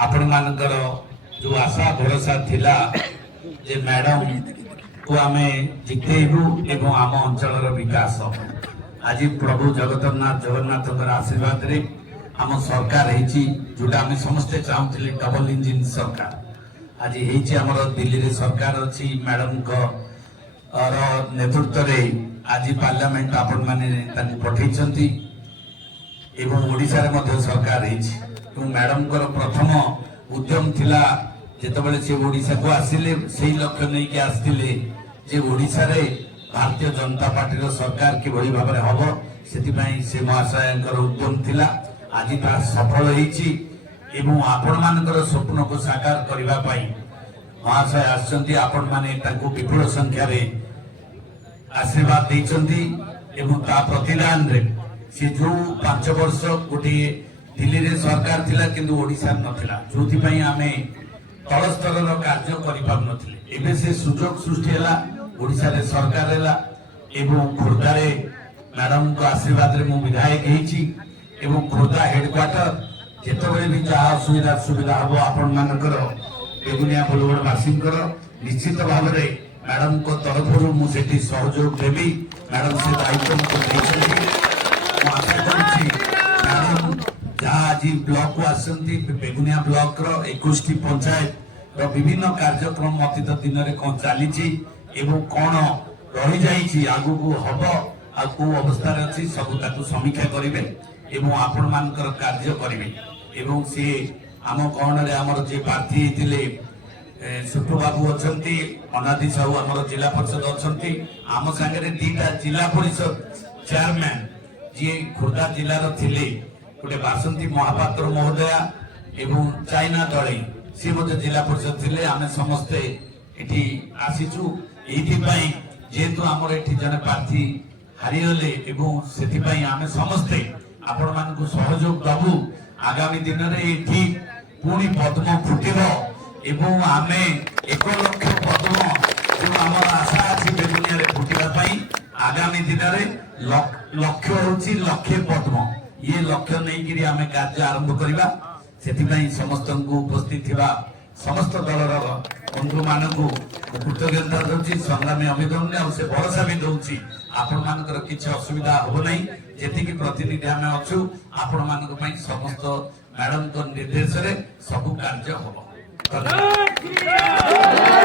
आपण मानकर जो आशा भरोसा थिला जे मैडम को आमे जितेबू एवं आम अंचल विकास आज प्रभु जगन्नाथ आशीर्वाद रे आम सरकार जोटा आम समस्ते चाहूले डबल इंजिन सरकार आज हमर दिल्ली रे सरकार अच्छी मैडम नेतृत्व रे आज पार्लियामेंट आपण माने पठेइछंती एवं ओडिसा रे मध्य सरकार मैडम प्रथम उद्यम थिला जेतबेले से ओडिसा को आसिले सेही लक्ष्य नै के आस्तिले जे ओडिसा रे भारतीय जनता पार्टी रो सरकार कि बड़ी भाबरे हबो सेति पई से महाशयकर उद्यम थिला आज ता सफल होईची एवं आपण मानकर स्वप्न को साकार करबा पई महाशय आछंती आपण माने ताको विपुल संख्या रे आशीर्वाद दैछंती एवं ता प्रतिदान रे से जो 5 वर्ष गोटे दिल्ली रे सरकार थिला किंतु ओडिसा नथिला जोथि पई आमे तल स्तर रो कार्य करि पार नथिले एबे से सुजोग सृष्टि हला ओडिसा रे सरकार हला एवं खोर्धा रे मैडम को आशीर्वाद रे मु विधायक हेची एवं खोर्धा हेडक्वार्टर जेतबे भी जहा सुविधा हबो आपण मानकर बेगुनिया बोलगड वासिंकर निश्चित भाव रे मैडम को तरफ मु सेठी सहयोग देबी मैडम से दायित्व को दैछथि मु आशा करूछि मैडम जहाँ आज ब्लॉक को आसती बेगुनिया ब्लॉक रो 21 पंचायत रो विभिन्न कार्यक्रम अतीत दिन रे कोन चलीछि एवं कोन रहि जाईछि आगु को हबो आगु अवस्था रे अछि सब ताकू समीक्षा करिवे एवं आपण मानकर कार्य करिवे एवं से आम कोन रे हमर जे प्रार्थी थिले सुटू बाबू अछंती अनादि साहू हमर जिला परिषद अछंती आम संगे रे दीटा जिला परिषद चेयरमैन जे खोर्धा जिला रो थिले गोटे बासंती महापात्र महोदया एवं चाइना दले सी मध्य जिला परिषद थिले आमे समस्ते एठी आसीचु एठी पई जेतु हमर एठी जने प्रार्थी हारियले एवं सेति पई आमे समस्ते आपण मान को सहयोग दबु आगामी दिन रे एठी पूरी पद्म फुटिबो एवं आमे 1 लाख पद्म जो हमर आशा अछि बेगुनिया रे फुटिबा पई आगामी दिन रे लक्ष्य होछि लक्ष्य पद्म ये लक्ष्य नहीं कि आमे कार्य आरंभ करिबा सेति पई समस्त को उपस्थित थिबा समस्त दलर बंधु मानकु कृतज्ञता दउछि संग्रामी अभिनंदन और से भरोसा भी दउछि आपण मानकर किछि असुविधा हो नहीं जेति कि प्रतिनिधि आमे अछु आपण मानक पई समस्त मैडम को निर्देश रे सब कार्य होबो।